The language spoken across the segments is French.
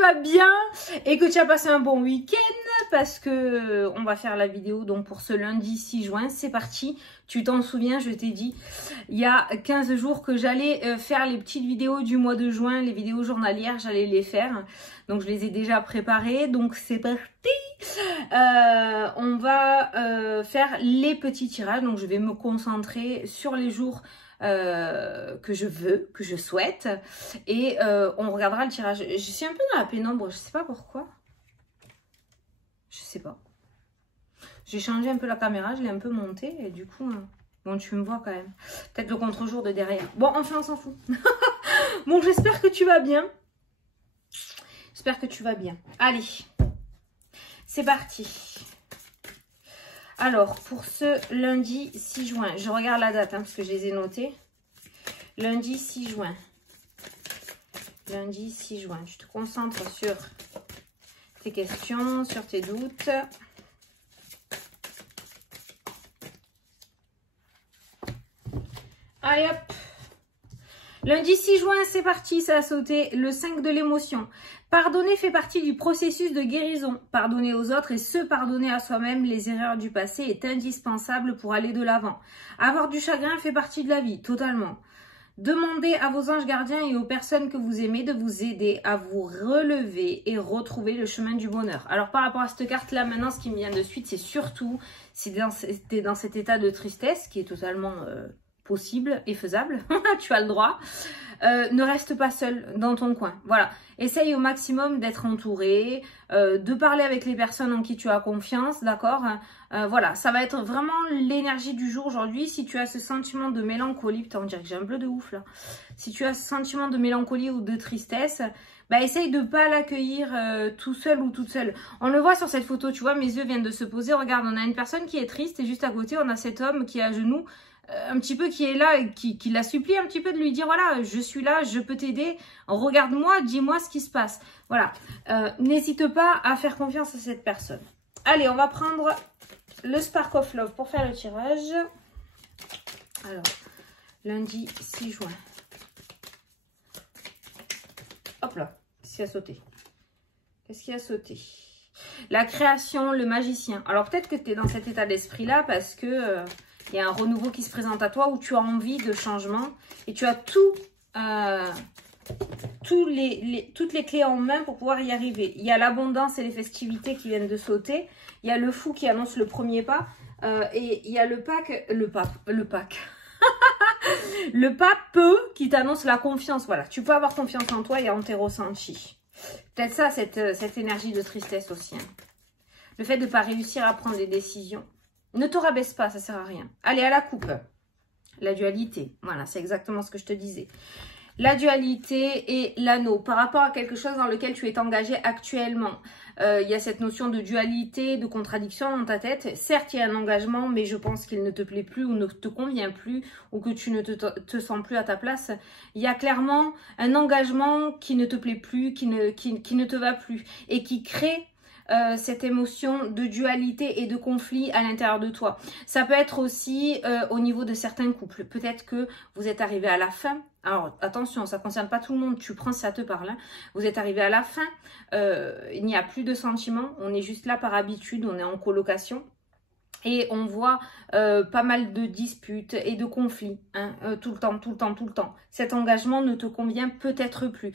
vas bien et que tu as passé un bon week-end parce que on va faire la vidéo donc pour ce lundi 6 juin. C'est parti. Tu t'en souviens, je t'ai dit il y a 15 jours que j'allais faire les petites vidéos du mois de juin, les vidéos journalières, j'allais les faire. Donc je les ai déjà préparées. Donc c'est parti. On va faire les petits tirages. Donc je vais me concentrer sur les jours que je veux, que je souhaite, et on regardera le tirage. Je suis un peu dans la pénombre, je sais pas pourquoi, je sais pas, j'ai changé un peu la caméra, je l'ai un peu montée et du coup bon, tu me vois quand même, peut-être le contre-jour de derrière, bon enfin on s'en fout. Bon, j'espère que tu vas bien, j'espère que tu vas bien. Allez, c'est parti. Alors, pour ce lundi 6 juin, je regarde la date parce que je les ai notées. Lundi 6 juin. Lundi 6 juin. Tu te concentres sur tes questions, sur tes doutes. Allez hop. Lundi 6 juin, c'est parti, ça a sauté. Le 5 de l'émotion. Pardonner fait partie du processus de guérison. Pardonner aux autres et se pardonner à soi-même les erreurs du passé est indispensable pour aller de l'avant. Avoir du chagrin fait partie de la vie, totalement. Demandez à vos anges gardiens et aux personnes que vous aimez de vous aider à vous relever et retrouver le chemin du bonheur. Alors par rapport à cette carte-là, maintenant, ce qui me vient de suite, c'est surtout, si t'es dans cet état de tristesse, qui est totalement possible et faisable, tu as le droit, ne reste pas seul dans ton coin. Voilà, essaye au maximum d'être entouré, de parler avec les personnes en qui tu as confiance, d'accord. Voilà, ça va être vraiment l'énergie du jour aujourd'hui. Si tu as ce sentiment de mélancolie, putain on dirait que j'ai un bleu de ouf là. Si tu as ce sentiment de mélancolie ou de tristesse, bah essaye de pas l'accueillir tout seul ou toute seule. On le voit sur cette photo, tu vois, mes yeux viennent de se poser. Regarde, on a une personne qui est triste et juste à côté on a cet homme qui est à genoux, un petit peu, qui est là, qui la supplie un petit peu de lui dire voilà, je suis là, je peux t'aider, regarde-moi, dis-moi ce qui se passe. Voilà, n'hésite pas à faire confiance à cette personne. Allez, on va prendre le Spark of Love pour faire le tirage. Alors, lundi 6 juin. Hop là, qu'est-ce qui a sauté? Qu'est-ce qui a sauté? La création, le magicien. Alors peut-être que tu es dans cet état d'esprit-là parce que il y a un renouveau qui se présente à toi où tu as envie de changement et tu as toutes les clés en main pour pouvoir y arriver. Il y a l'abondance et les festivités qui viennent de sauter. Il y a le fou qui annonce le premier pas. Et il y a le pape qui t'annonce la confiance. Voilà, tu peux avoir confiance en toi et en tes ressentis. Peut-être ça, cette énergie de tristesse aussi. Hein. Le fait de ne pas réussir à prendre des décisions. Ne te rabaisse pas, ça sert à rien. Allez, à la coupe. La dualité. Voilà, c'est exactement ce que je te disais. La dualité et l'anneau. Par rapport à quelque chose dans lequel tu es engagé actuellement. Il y a cette notion de dualité, de contradiction dans ta tête. Certes, il y a un engagement, mais je pense qu'il ne te plaît plus ou ne te convient plus ou que tu ne te sens plus à ta place. Il y a clairement un engagement qui ne te plaît plus, qui ne te va plus et qui crée cette émotion de dualité et de conflit à l'intérieur de toi. Ça peut être aussi au niveau de certains couples. Peut-être que vous êtes arrivé à la fin. Alors attention, ça ne concerne pas tout le monde. Tu prends si ça te parle. Hein. Vous êtes arrivé à la fin. Il n'y a plus de sentiments. On est juste là par habitude. On est en colocation. Et on voit pas mal de disputes et de conflits, hein, tout le temps. Cet engagement ne te convient peut-être plus.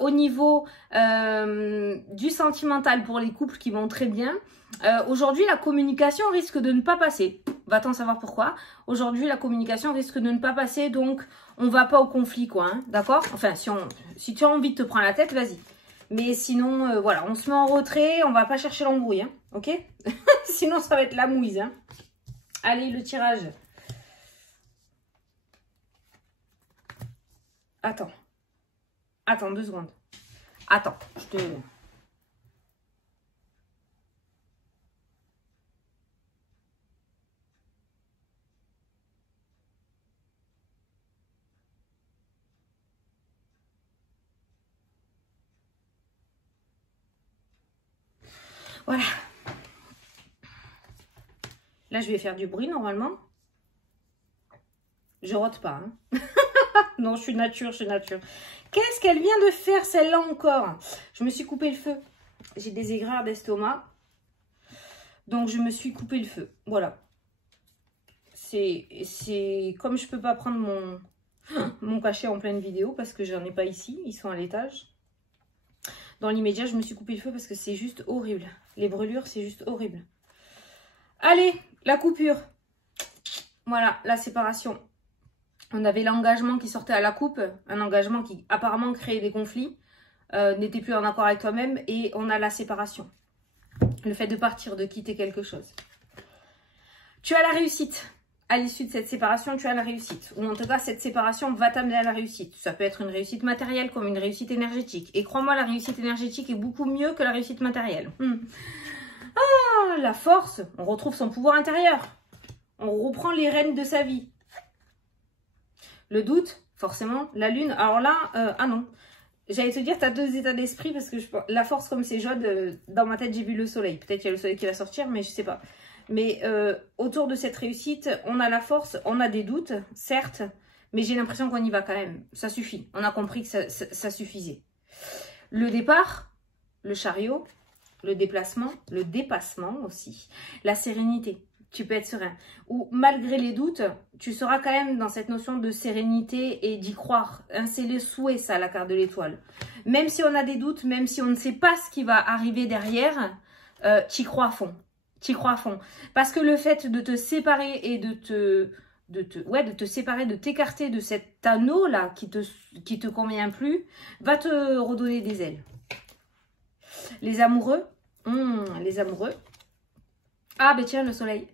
Au niveau du sentimental pour les couples qui vont très bien, aujourd'hui la communication risque de ne pas passer. Va-t-on savoir pourquoi? Aujourd'hui la communication risque de ne pas passer, donc on va pas au conflit, quoi, hein, d'accord? Enfin, si tu as envie de te prendre la tête, vas-y. Mais sinon, voilà, on se met en retrait, on va pas chercher l'embrouille, hein, ok? Sinon, ça va être la mouise, hein. Allez, le tirage. Attends. Attends, 2 secondes. Attends, je te... Voilà. Là, je vais faire du bruit normalement. Je rote pas. Hein. Non, je suis nature, je suis nature. Qu'est-ce qu'elle vient de faire celle-là encore? Je me suis coupé le feu. J'ai des aigreurs d'estomac. Donc, je me suis coupé le feu. Voilà. C'est comme je peux pas prendre mon cachet en pleine vidéo parce que j'en ai pas ici. Ils sont à l'étage. Dans l'immédiat, je me suis coupé le feu parce que c'est juste horrible. Les brûlures, c'est juste horrible. Allez, la coupure. Voilà, la séparation. On avait l'engagement qui sortait à la coupe. Un engagement qui apparemment créait des conflits. N'était plus en accord avec toi-même. Et on a la séparation. Le fait de partir, de quitter quelque chose. Tu as la réussite. À l'issue de cette séparation, tu as la réussite. Ou en tout cas, cette séparation va t'amener à la réussite. Ça peut être une réussite matérielle comme une réussite énergétique. Et crois-moi, la réussite énergétique est beaucoup mieux que la réussite matérielle. Ah, la force, on retrouve son pouvoir intérieur. On reprend les rênes de sa vie. Le doute, forcément, la lune. Alors là, ah non. J'allais te dire, tu as deux états d'esprit parce que la force, comme c'est jaune, dans ma tête, j'ai vu le soleil. Peut-être qu'il y a le soleil qui va sortir, mais je sais pas. Mais autour de cette réussite, on a la force, on a des doutes, certes, mais j'ai l'impression qu'on y va quand même. Ça suffit. On a compris que ça suffisait. Le départ, le chariot, le déplacement, le dépassement aussi, la sérénité. Tu peux être serein. Ou malgré les doutes, tu seras quand même dans cette notion de sérénité et d'y croire. Hein, c'est le souhait, ça, la carte de l'étoile. Même si on a des doutes, même si on ne sait pas ce qui va arriver derrière, tu y crois à fond. Tu y crois à fond. Parce que le fait de te séparer et de te séparer, de t'écarter de cet anneau-là qui te convient plus, va te redonner des ailes. Les amoureux. Les amoureux. Ah, ben tiens, le soleil.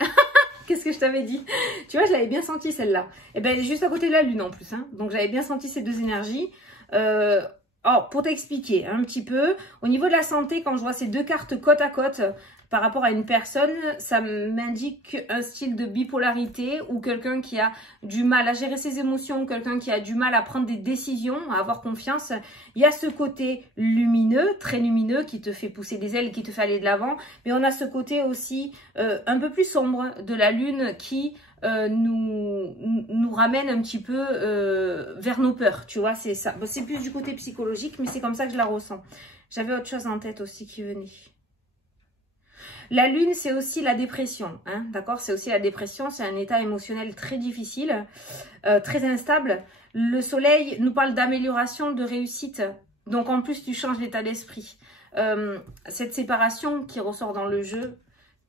Qu'est-ce que je t'avais dit? Tu vois, je l'avais bien senti celle-là. Et ben, elle est juste à côté de la lune en plus. Hein. Donc, j'avais bien senti ces deux énergies. Oh, pour t'expliquer un petit peu, au niveau de la santé, quand je vois ces deux cartes côte à côte par rapport à une personne, ça m'indique un style de bipolarité ou quelqu'un qui a du mal à gérer ses émotions, quelqu'un qui a du mal à prendre des décisions, à avoir confiance. Il y a ce côté lumineux, très lumineux, qui te fait pousser des ailes, qui te fait aller de l'avant, mais on a ce côté aussi un peu plus sombre de la lune qui nous ramène un petit peu vers nos peurs, tu vois, c'est ça. Bon, c'est plus du côté psychologique, mais c'est comme ça que je la ressens. J'avais autre chose en tête aussi qui venait. La lune, c'est aussi la dépression, hein, d'accord? C'est aussi la dépression, c'est un état émotionnel très difficile, très instable. Le soleil nous parle d'amélioration, de réussite. Donc, en plus, tu changes d'état d'esprit. Cette séparation qui ressort dans le jeu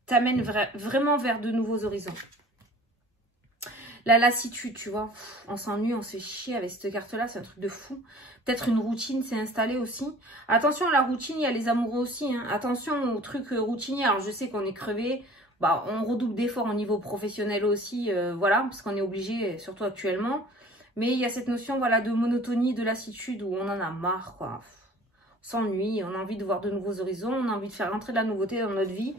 t'amène vraiment vers de nouveaux horizons. La lassitude, tu vois, on s'ennuie, on se fait chier avec cette carte-là, c'est un truc de fou. Peut-être une routine s'est installée aussi. Attention à la routine, il y a les amoureux aussi. Hein. Attention aux trucs routiniers. Alors, je sais qu'on est crevé. Bah, on redouble d'efforts au niveau professionnel aussi, voilà, parce qu'on est obligé, surtout actuellement. Mais il y a cette notion, voilà, de monotonie, de lassitude, où on en a marre, quoi. On s'ennuie, on a envie de voir de nouveaux horizons, on a envie de faire rentrer de la nouveauté dans notre vie.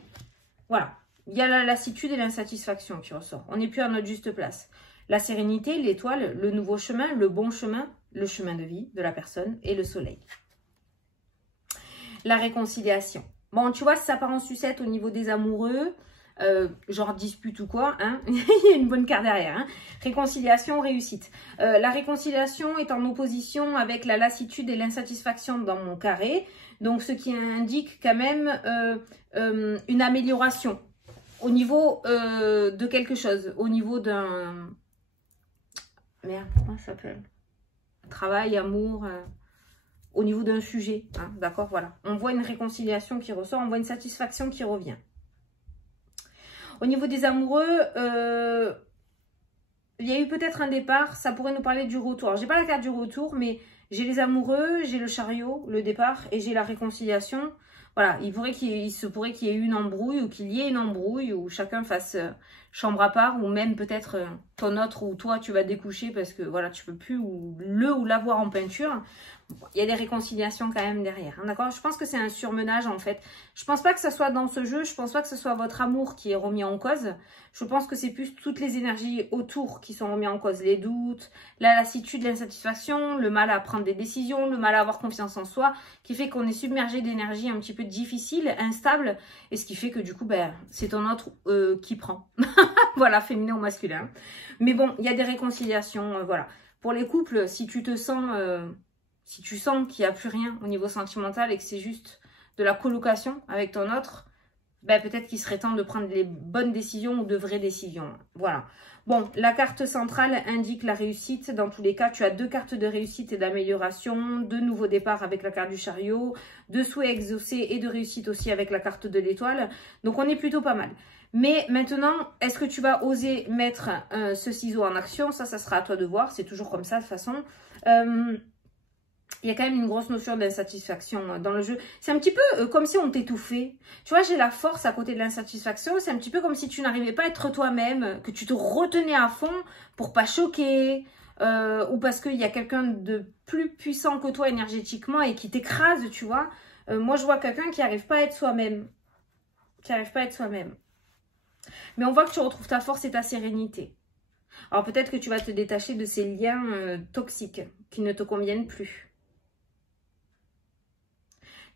Voilà. Il y a la lassitude et l'insatisfaction qui ressort. On n'est plus à notre juste place. La sérénité, l'étoile, le nouveau chemin, le bon chemin, le chemin de vie de la personne et le soleil. La réconciliation. Bon, tu vois, ça part en sucette au niveau des amoureux, genre dispute ou quoi. Hein. Il y a une bonne carte derrière. Hein. Réconciliation, réussite. La réconciliation est en opposition avec la lassitude et l'insatisfaction dans mon carré. Donc, ce qui indique quand même une amélioration. Au niveau de quelque chose, au niveau d'un... Merde, comment ça s'appelle? Travail, amour, au niveau d'un sujet, hein, d'accord, voilà. On voit une réconciliation qui ressort, on voit une satisfaction qui revient. Au niveau des amoureux, il y a eu peut-être un départ, ça pourrait nous parler du retour. Alors, j'ai pas la carte du retour, mais j'ai les amoureux, j'ai le chariot, le départ, et j'ai la réconciliation. Voilà, il se pourrait qu'il y ait eu une embrouille ou qu'il y ait une embrouille ou chacun fasse chambre à part ou même peut-être ton autre ou toi tu vas découcher parce que voilà tu peux plus ou la voir en peinture. Il y a des réconciliations quand même derrière, hein, d'accord? Je pense que c'est un surmenage en fait. Je pense pas que ça soit dans ce jeu, je pense pas que ce soit votre amour qui est remis en cause. Je pense que c'est plus toutes les énergies autour qui sont remises en cause. Les doutes, la lassitude, l'insatisfaction, le mal à prendre des décisions, le mal à avoir confiance en soi, qui fait qu'on est submergé d'énergie un petit peu difficile, instable, et ce qui fait que du coup, ben, c'est ton autre qui prend. Voilà, féminin ou masculin. Mais bon, il y a des réconciliations, voilà. Pour les couples, si tu te sens Si tu sens qu'il n'y a plus rien au niveau sentimental et que c'est juste de la colocation avec ton autre, ben peut-être qu'il serait temps de prendre les bonnes décisions ou de vraies décisions. Voilà. Bon, la carte centrale indique la réussite. Dans tous les cas, tu as 2 cartes de réussite et d'amélioration, 2 nouveaux départs avec la carte du chariot, 2 souhaits exaucés et de réussite aussi avec la carte de l'étoile. Donc, on est plutôt pas mal. Mais maintenant, est-ce que tu vas oser mettre ce ciseau en action? Ça sera à toi de voir. C'est toujours comme ça de toute façon. Il y a quand même une grosse notion d'insatisfaction dans le jeu. C'est un petit peu comme si on t'étouffait. Tu vois, j'ai la force à côté de l'insatisfaction. C'est un petit peu comme si tu n'arrivais pas à être toi-même, que tu te retenais à fond pour pas choquer, ou parce qu'il y a quelqu'un de plus puissant que toi énergétiquement et qui t'écrase, tu vois. Moi, je vois quelqu'un qui n'arrive pas à être soi-même. Mais on voit que tu retrouves ta force et ta sérénité. Alors peut-être que tu vas te détacher de ces liens toxiques qui ne te conviennent plus.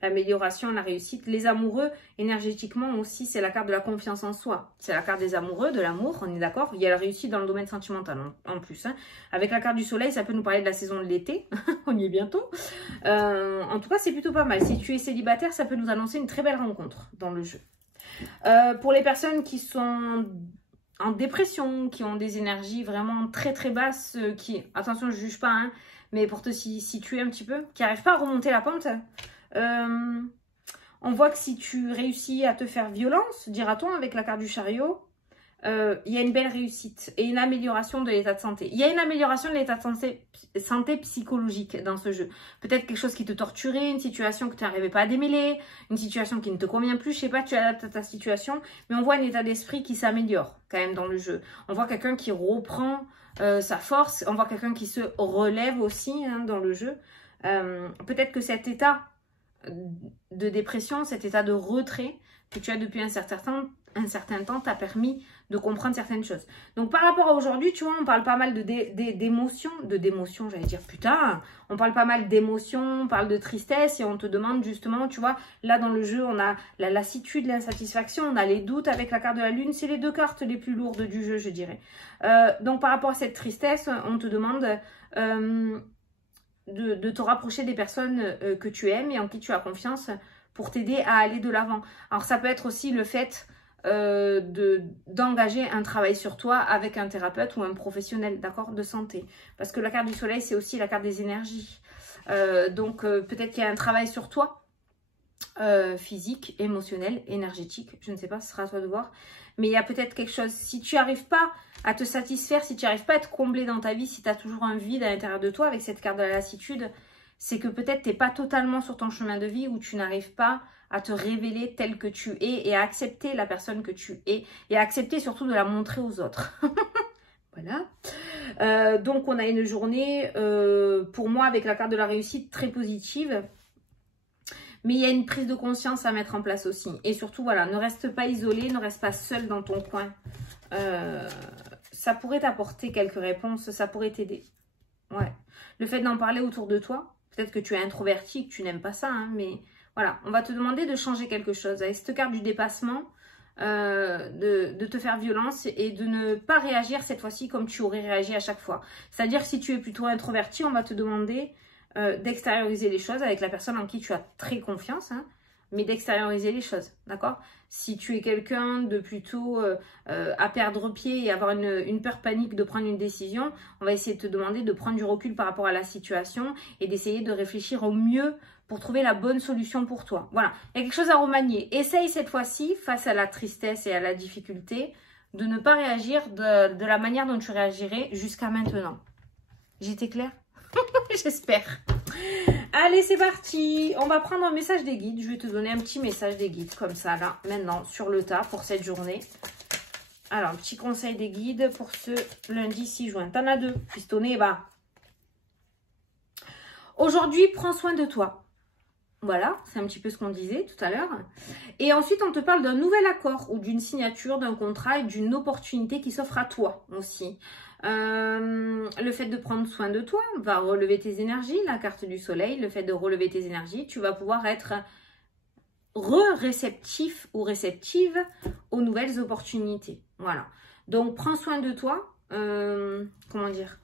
L'amélioration, la réussite. Les amoureux, énergétiquement aussi, c'est la carte de la confiance en soi. C'est la carte des amoureux, de l'amour, on est d'accord. Il y a la réussite dans le domaine sentimental en plus. Hein. Avec la carte du soleil, ça peut nous parler de la saison de l'été. On y est bientôt. En tout cas, c'est plutôt pas mal. Si tu es célibataire, ça peut nous annoncer une très belle rencontre dans le jeu. Pour les personnes qui sont en dépression, qui ont des énergies vraiment très très basses, qui, attention, je ne juge pas, hein, mais pour te situer un petit peu, qui n'arrivent pas à remonter la pente, on voit que si tu réussis à te faire violence, dira-t-on, avec la carte du chariot, il y a une belle réussite et une amélioration de l'état de santé. Il y a une amélioration de l'état de santé psychologique dans ce jeu. Peut-être quelque chose qui te torturait, une situation que tu n'arrivais pas à démêler, une situation qui ne te convient plus, je sais pas, tu adaptes à ta situation, mais on voit un état d'esprit qui s'améliore quand même dans le jeu. On voit quelqu'un qui reprend sa force, on voit quelqu'un qui se relève aussi hein, dans le jeu. Peut-être que cet état de dépression, cet état de retrait que tu as depuis un certain temps t'a permis de comprendre certaines choses. Donc par rapport à aujourd'hui, tu vois, on parle pas mal d'émotions, j'allais dire putain, on parle pas mal d'émotions, on parle de tristesse et on te demande justement, tu vois, là dans le jeu, on a la lassitude, l'insatisfaction, on a les doutes avec la carte de la lune, c'est les 2 cartes les plus lourdes du jeu, je dirais. Donc par rapport à cette tristesse, on te demande de te rapprocher des personnes que tu aimes et en qui tu as confiance pour t'aider à aller de l'avant. Alors ça peut être aussi le fait d'engager un travail sur toi avec un thérapeute ou un professionnel, d'accord, de santé. Parce que la carte du soleil, c'est aussi la carte des énergies. Donc peut-être qu'il y a un travail sur toi, physique, émotionnel, énergétique, je ne sais pas, ce sera à toi de voir. Mais il y a peut-être quelque chose, si tu n'arrives pas à te satisfaire, si tu n'arrives pas à être comblé dans ta vie, si tu as toujours un vide à l'intérieur de toi avec cette carte de la lassitude, c'est que peut-être tu n'es pas totalement sur ton chemin de vie où tu n'arrives pas à te révéler tel que tu es et à accepter la personne que tu es et à accepter surtout de la montrer aux autres. Voilà. Donc on a une journée, pour moi, avec la carte de la réussite très positive. Mais il y a une prise de conscience à mettre en place aussi. Et surtout, voilà, ne reste pas isolé, ne reste pas seul dans ton coin. Ça pourrait t'apporter quelques réponses, ça pourrait t'aider. Ouais. Le fait d'en parler autour de toi, peut-être que tu es introverti, que tu n'aimes pas ça, hein, mais voilà, on va te demander de changer quelque chose. Avec cette carte du dépassement, de te faire violence et de ne pas réagir cette fois-ci comme tu aurais réagi à chaque fois. C'est-à-dire que si tu es plutôt introverti, on va te demander d'extérioriser les choses avec la personne en qui tu as très confiance, hein, mais d'extérioriser les choses, d'accord? Si tu es quelqu'un de plutôt à perdre pied et avoir une peur panique de prendre une décision, on va essayer de te demander de prendre du recul par rapport à la situation et d'essayer de réfléchir au mieux pour trouver la bonne solution pour toi. Voilà, il y a quelque chose à remanier. Essaye cette fois-ci, face à la tristesse et à la difficulté, de ne pas réagir de la manière dont tu réagirais jusqu'à maintenant. J'étais claire? J'espère. Allez, c'est parti. On va prendre un message des guides. Je vais te donner un petit message des guides comme ça, là, maintenant, sur le tas pour cette journée. Alors, un petit conseil des guides pour ce lundi 6 juin. T'en as 2. Pistonné bas. Aujourd'hui, prends soin de toi. Voilà, c'est un petit peu ce qu'on disait tout à l'heure. Et ensuite, on te parle d'un nouvel accord ou d'une signature, d'un contrat et d'une opportunité qui s'offre à toi aussi. Le fait de prendre soin de toi va relever tes énergies, la carte du soleil, le fait de relever tes énergies, tu vas pouvoir être réceptif ou réceptive aux nouvelles opportunités. Voilà. Donc, prends soin de toi. Comment dire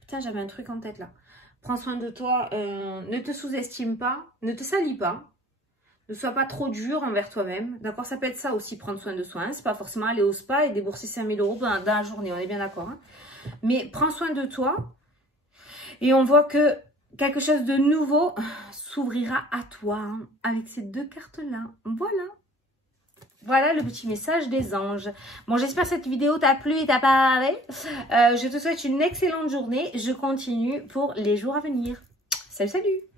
putain, j'avais un truc en tête là. Prends soin de toi, ne te sous-estime pas, ne te salis pas. Ne sois pas trop dur envers toi-même. D'accord? Ça peut être ça aussi, prendre soin de soi. Hein. C'est pas forcément aller au spa et débourser 5000 € dans la journée. On est bien d'accord. Hein. Mais prends soin de toi. Et on voit que quelque chose de nouveau s'ouvrira à toi. Hein, avec ces deux cartes-là. Voilà. Voilà le petit message des anges. Bon, j'espère que cette vidéo t'a plu et t'a parlé. Je te souhaite une excellente journée. Je continue pour les jours à venir. Salut, salut!